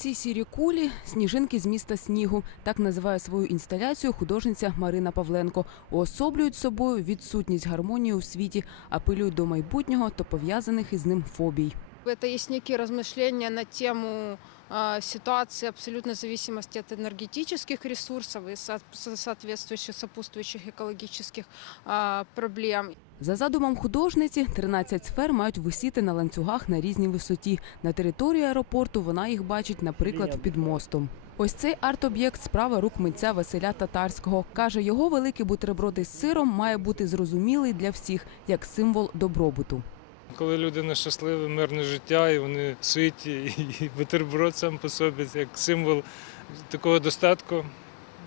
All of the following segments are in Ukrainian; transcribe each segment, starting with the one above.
Ці сірі кулі сніжинки з міста снігу. Так називає свою інсталяцію художниця Марина Павленко. Уособлюють собою відсутність гармонії у світі, апелюють до майбутнього та пов'язаних із ним фобій. Це есть некие размышления на тему ситуации абсолютной зависимости от энергетических ресурсов и со- со- соответствующих сопутствующих экологических проблем. За задумом художниці, 13 сфер мають висіти на ланцюгах на різній висоті. На території аеропорту вона їх бачить, наприклад, під мостом. Ось цей арт-об'єкт справа рук митця Василя Татарського. Каже, його великий бутерброд із сиром має бути зрозумілий для всіх як символ добробуту. Коли людина щаслива, мирне життя, і вони ситі, і бутерброд сам по собі як символ такого достатку.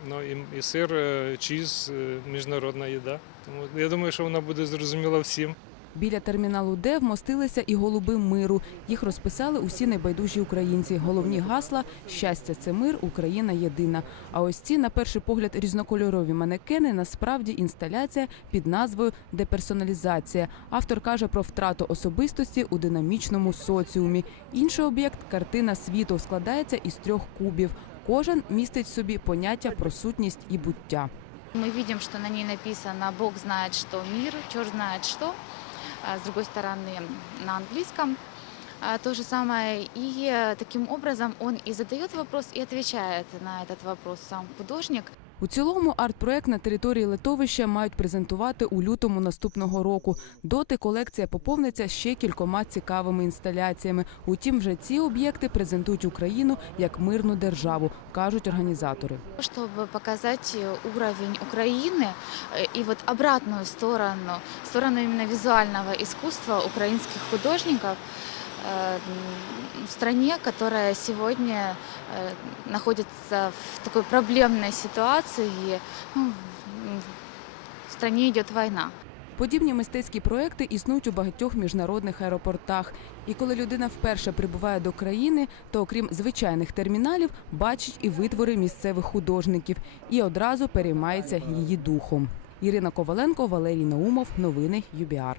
Ну і, і сир, е, чіз, е, міжнародна їда. Тому я думаю, що вона буде зрозуміла всім. Біля терміналу Д вмостилися і голуби миру. Їх розписали усі найбайдужі українці. Головні гасла щастя це мир, Україна єдина. А ось ці, на перший погляд, різнокольорові манекени насправді інсталяція під назвою Деперсоналізація. Автор каже про втрату особистості у динамічному соціумі. Інший об'єкт картина світу складається із трьох кубів. Кожен містить в собі поняття про сутність і буття. Мы видим, что на ней написано «Бог знает, что мир, черт знает что» А С другой стороны, на английском а, то же самое. И э, таким образом он и задает вопрос, и отвечает на этот вопрос сам художник. У цілому арт-проект на території литовища мають презентувати у лютому наступного року. Доти колекція поповниться ще кількома цікавими інсталяціями. Утім, вже ці об'єкти презентують Україну як мирну державу, кажуть організатори. Чтобы показать э, уровень Украины э, и вот обратную сторону, сторону именно визуального искусства украинских художников э, м, в стране, которая сегодня э, находится в такой проблемной ситуации. Ну, в стране идет война. Подібні мистецькі проекти існують у багатьох міжнародних аеропортах. І коли людина вперше прибуває до країни, то окрім звичайних терміналів, бачить і витвори місцевих художників і одразу переймається її духом. Ірина Коваленко, Валерій Наумов. Новини ЮБІАР.